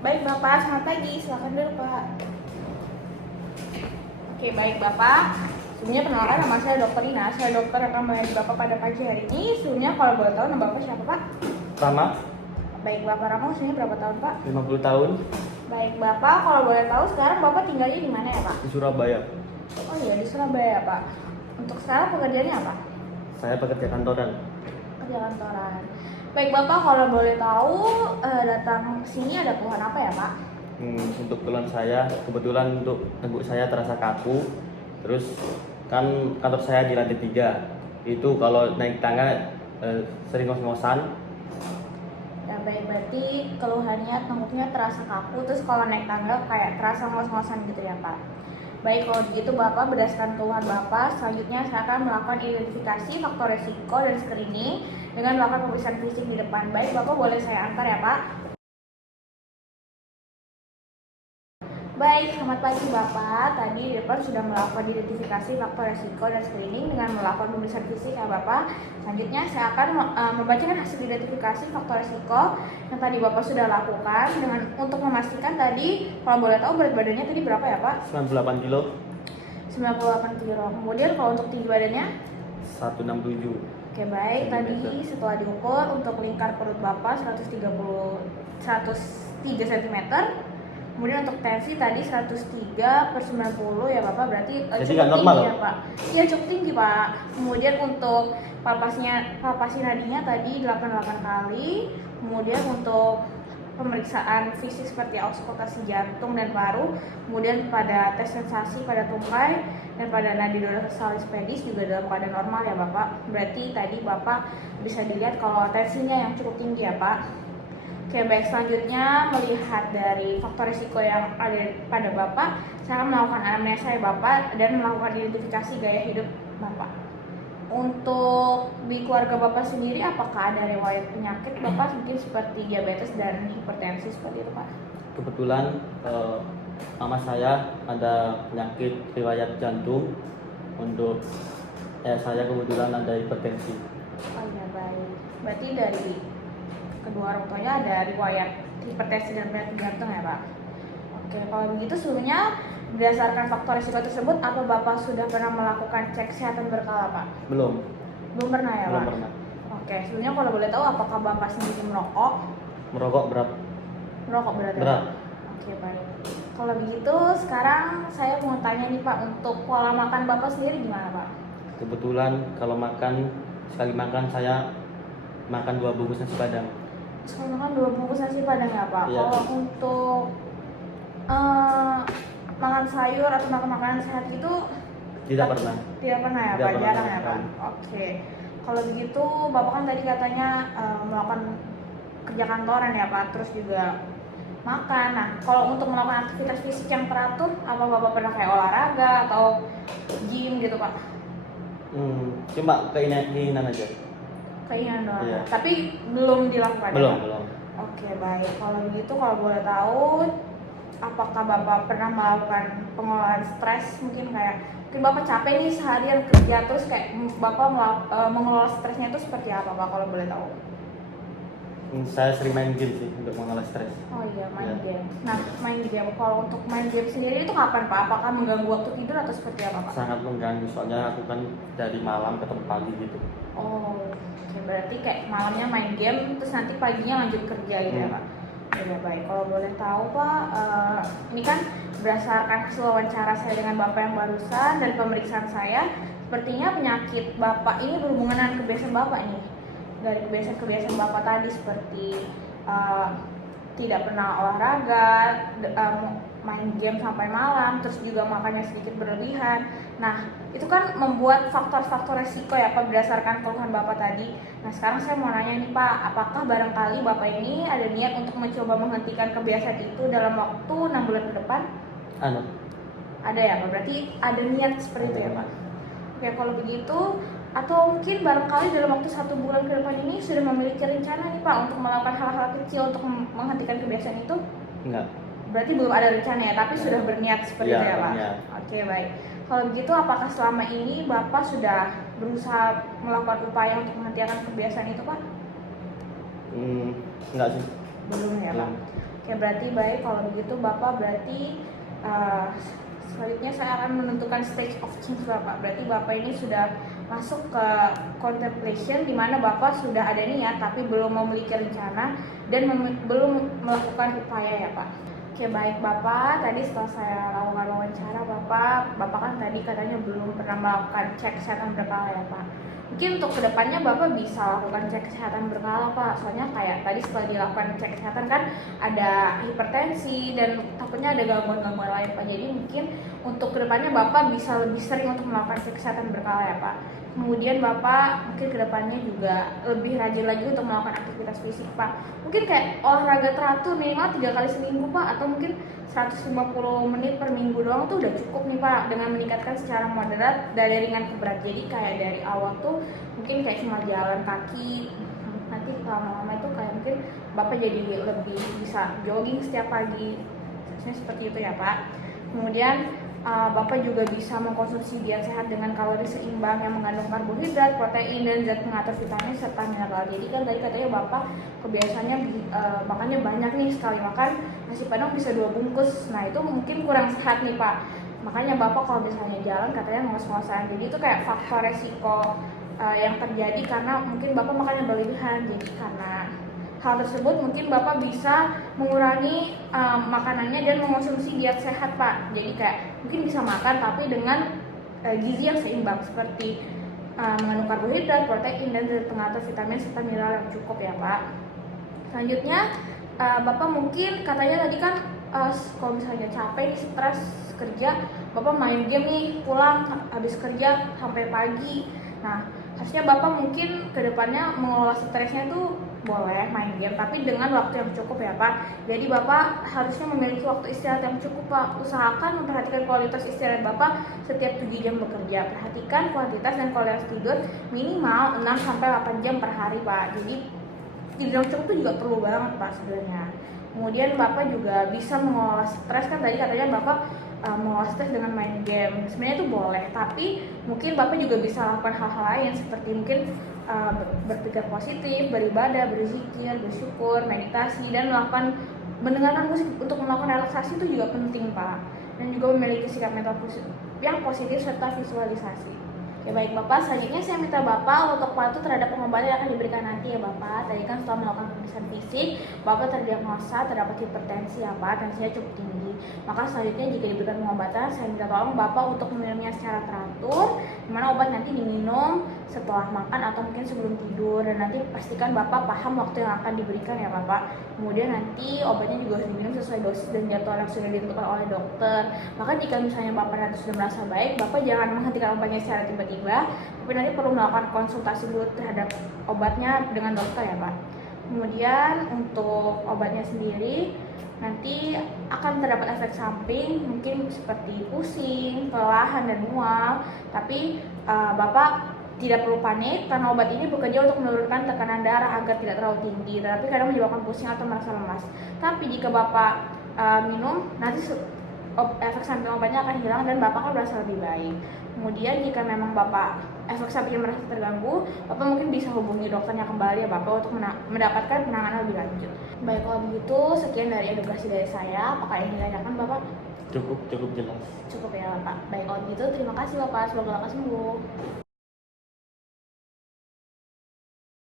Baik Bapak, selamat pagi. Silakan dulu Pak. Oke, baik Bapak. Sebelumnya perkenalkan, nama saya Dr. Ina. Saya dokter yang akan melayani Bapak pada pagi hari ini. Sebelumnya kalau boleh tahu nama Bapak siapa Pak? Rama, Baik Bapak Ramo, usianya berapa tahun Pak? 50 tahun, Baik Bapak, kalau boleh tahu sekarang Bapak tinggalnya di mana ya Pak? di Surabaya. Oh iya, di Surabaya Pak. Untuk sekarang pekerjaannya apa? Saya pekerja kantoran. Kerja kantoran. Baik Bapak, kalau boleh tahu datang ke sini ada keluhan apa ya Pak? Untuk tulang saya, kebetulan untuk tengkuk saya terasa kaku. Terus kan kantor saya di lantai 3. Itu kalau naik tangga sering ngos-ngosan. Ya baik, berarti keluhannya tengkuknya terasa kaku, terus kalau naik tangga kayak terasa ngos-ngosan gitu ya Pak. Baik, kalau begitu Bapak berdasarkan keluhan Bapak, selanjutnya saya akan melakukan identifikasi faktor resiko dan screening dengan melakukan pemeriksaan fisik di depan. Baik, Bapak boleh saya antar ya Pak? Baik, selamat pagi Bapak. Tadi di depan sudah melakukan identifikasi faktor resiko dan screening dengan melakukan pemeriksaan fisik ya Bapak. Selanjutnya saya akan membacakan hasil identifikasi faktor resiko yang tadi Bapak sudah lakukan dengan untuk memastikan tadi, kalau boleh tahu berat badannya tadi berapa ya Pak? 98 kilo, 98 kilo. Kemudian kalau untuk tinggi badannya? 167. Oke baik, tadi setelah diukur untuk lingkar perut Bapak 103 cm. Kemudian untuk tensi tadi 103/90 ya Bapak, berarti Jadi cukup nggak normal tinggi loh? ya Pak. Iya cukup tinggi Pak. Kemudian untuk palpasi nadinya tadi 88 kali. Kemudian untuk pemeriksaan fisik seperti auskultasi jantung dan paru, kemudian pada tes sensasi pada tungkai dan pada nadi dorsalis pedis juga dalam keadaan normal ya Bapak. Berarti tadi Bapak bisa dilihat kalau tensinya yang cukup tinggi ya Pak. Oke baik, selanjutnya melihat dari faktor risiko yang ada pada Bapak, saya akan melakukan anamnesa ya Bapak dan melakukan identifikasi gaya hidup Bapak. Untuk di keluarga Bapak sendiri, apakah ada riwayat penyakit Bapak mungkin seperti diabetes dan hipertensi seperti itu Pak? Kebetulan mama saya ada penyakit riwayat jantung. Untuk saya kebetulan ada hipertensi. Oh iya baik, berarti dari kedua orang tuanya ada riwayat hipertensi dan penyakit jantung ya Pak? Oke, kalau begitu sebelumnya berdasarkan faktor risiko tersebut, apa Bapak sudah pernah melakukan cek kesehatan berkala Pak? Belum Pernah ya belum Pak? pernah. Oke, sebelumnya kalau boleh tahu apakah Bapak sendiri merokok? Merokok berapa? Merokok berarti ya, Berat. Pak? Oke baik. Kalau begitu sekarang saya mau tanya nih Pak, untuk pola makan Bapak sendiri gimana Pak? Kebetulan kalau sekali makan saya makan 2 bungkus nasi padang. Sekali makan 2 bungkus nasi padang ya Pak? Iya. Kalau untuk makan sayur atau makan makanan sehat itu Tidak pernah. Tidak pernah ya Tidak Pak, pernah jarang ya Pak. makan. Oke. Kalau begitu Bapak kan tadi katanya melakukan kerja kantoran ya Pak, terus juga makan. Nah, kalau untuk melakukan aktivitas fisik yang teratur, apa Bapak pernah kayak olahraga atau gym gitu Pak? Cuma keinginan aja. Keinginan doang. Iya. Tapi belum dilakukan. Belum, ya? belum. Oke, baik. Kalau begitu kalau boleh tahu, apakah Bapak pernah melakukan pengolahan stres mungkin mungkin Bapak capek nih seharian kerja terus kayak Bapak mengelola stresnya itu seperti apa Pak kalau boleh tahu? Saya sering main game sih untuk mengolah stres. Oh iya, main Iya. game. Nah, main game. Kalau untuk main game sendiri itu kapan Pak? Apakah mengganggu waktu tidur atau seperti apa Pak? Sangat mengganggu, soalnya aku kan dari malam ketemu pagi gitu. Oh, oke. Berarti kayak malamnya main game terus nanti paginya lanjut kerja gitu ya Pak? Ya baik, kalau boleh tahu Pak, ini kan berdasarkan hasil wawancara saya dengan Bapak yang barusan dan pemeriksaan saya, sepertinya penyakit Bapak ini berhubungan dengan kebiasaan Bapak nih. Dari kebiasaan Bapak tadi seperti tidak pernah olahraga, main game sampai malam, terus juga makannya sedikit berlebihan. Nah, itu kan membuat faktor-faktor resiko ya Pak berdasarkan keluhan Bapak tadi. Nah, sekarang saya mau nanya nih Pak, apakah barangkali Bapak ini ada niat untuk mencoba menghentikan kebiasaan itu dalam waktu 6 bulan ke depan? Ada ya Pak, berarti ada niat seperti itu ya Pak? Oke, kalau begitu, atau mungkin barangkali dalam waktu 1 bulan ke depan ini sudah memiliki rencana nih Pak untuk melakukan hal-hal kecil untuk menghentikan kebiasaan itu? Enggak. Berarti belum ada rencana ya, tapi sudah berniat seperti itu ya Pak? Berniat. Oke baik. Kalau begitu apakah selama ini Bapak sudah berusaha melakukan upaya untuk menghentikan kebiasaan itu Pak? Enggak sih. Belum ya Pak? Belum. Oke Oke, berarti baik kalau begitu Bapak. Berarti selanjutnya saya akan menentukan stage of change Bapak. Berarti Bapak ini sudah masuk ke contemplation, di mana Bapak sudah ada niat tapi belum memiliki rencana dan belum melakukan upaya ya Pak. Oke, baik Bapak. Tadi setelah saya lakukan wawancara Bapak kan tadi katanya belum pernah melakukan cek kesehatan berkala ya Pak. Mungkin untuk kedepannya Bapak bisa lakukan cek kesehatan berkala Pak. Soalnya kayak tadi setelah dilakukan cek kesehatan kan ada hipertensi dan takutnya ada gangguan-gangguan lain Pak. Jadi mungkin untuk kedepannya Bapak bisa lebih sering untuk melakukan cek kesehatan berkala ya Pak. Kemudian Bapak mungkin kedepannya juga lebih rajin lagi untuk melakukan aktivitas fisik Pak. Mungkin kayak olahraga teratur minimal 3 kali seminggu Pak, atau mungkin 150 menit per minggu doang tuh udah cukup nih Pak, dengan meningkatkan secara moderat dari ringan ke berat. Jadi kayak dari awal tuh mungkin kayak cuma jalan kaki, nanti lama-lama itu kayak mungkin Bapak jadi lebih bisa jogging setiap pagi. Seharusnya seperti itu ya Pak. Kemudian Bapak juga bisa mengkonsumsi diet sehat dengan kalori seimbang yang mengandung karbohidrat, protein, dan zat pengatur vitamin serta mineral. Jadi kan tadi katanya Bapak kebiasaannya makannya banyak nih, sekali makan nasi padang bisa 2 bungkus. Nah itu mungkin kurang sehat nih Pak. Makanya Bapak kalau misalnya jalan katanya ngos-ngosan. Jadi itu kayak faktor resiko yang terjadi karena mungkin Bapak makannya berlebihan. Jadi karena hal tersebut mungkin Bapak bisa mengurangi makanannya dan mengonsumsi diet sehat Pak. Jadi kayak mungkin bisa makan tapi dengan gizi yang seimbang seperti mengandung karbohidrat, protein, dan pengatur vitamin serta mineral yang cukup ya Pak. Selanjutnya Bapak mungkin katanya tadi kan kalau misalnya capek, stres kerja, Bapak main game nih pulang habis kerja sampai pagi. Nah harusnya Bapak mungkin kedepannya mengelola stresnya tuh boleh main game tapi dengan waktu yang cukup ya Pak. Jadi Bapak harusnya memiliki waktu istirahat yang cukup Pak. Usahakan memperhatikan kualitas istirahat Bapak setiap 7 jam bekerja. Perhatikan kuantitas dan kualitas tidur minimal 6-8 jam per hari Pak. Jadi tidur yang cukup itu juga perlu banget Pak sebenarnya. Kemudian Bapak juga bisa mengelola stres, kan tadi katanya Bapak mengelola stres dengan main game. Sebenarnya itu boleh, tapi mungkin Bapak juga bisa lakukan hal-hal lain seperti mungkin berpikir positif, beribadah, berzikir, bersyukur, meditasi, dan melakukan mendengarkan musik untuk melakukan relaksasi itu juga penting Pak. Dan juga memiliki sikap mental yang positif serta visualisasi. Ya baik Bapak, selanjutnya saya minta Bapak untuk patuh terhadap pengobatan yang akan diberikan nanti ya Bapak. Tadi kan setelah melakukan pemeriksaan fisik, Bapak terdiagnosa terdapat hipertensi ya Pak, tensinya cukup tinggi. Maka selanjutnya jika diberikan pengobatan, saya minta tolong Bapak untuk meminumnya secara teratur, dimana obat nanti diminum setelah makan atau mungkin sebelum tidur, dan nanti pastikan Bapak paham waktu yang akan diberikan ya Bapak. Kemudian nanti obatnya juga harus diminum sesuai dosis dan jadwal yang sudah ditentukan oleh dokter. Maka jika misalnya Bapak nanti sudah merasa baik, Bapak jangan menghentikan obatnya secara tiba-tiba, tapi nanti perlu melakukan konsultasi dulu terhadap obatnya dengan dokter ya Pak. Kemudian untuk obatnya sendiri nanti akan terdapat efek samping mungkin seperti pusing, kelelahan, dan mual. Tapi Bapak tidak perlu panik karena obat ini bekerja untuk menurunkan tekanan darah agar tidak terlalu tinggi, tapi kadang menyebabkan pusing atau merasa lemas. Tapi jika Bapak minum, nanti efek samping obatnya akan hilang dan Bapak akan merasa lebih baik. Kemudian jika memang Bapak efek sampingnya merasa terganggu, Bapak mungkin bisa hubungi dokternya kembali ya Bapak untuk mendapatkan penanganan lebih lanjut. Baik, kalau begitu sekian dari edukasi dari saya. Apakah yang ditanyakan Bapak? Cukup jelas. Cukup ya Bapak. Baik, kalau begitu terima kasih Bapak, semoga Bapak sembuh.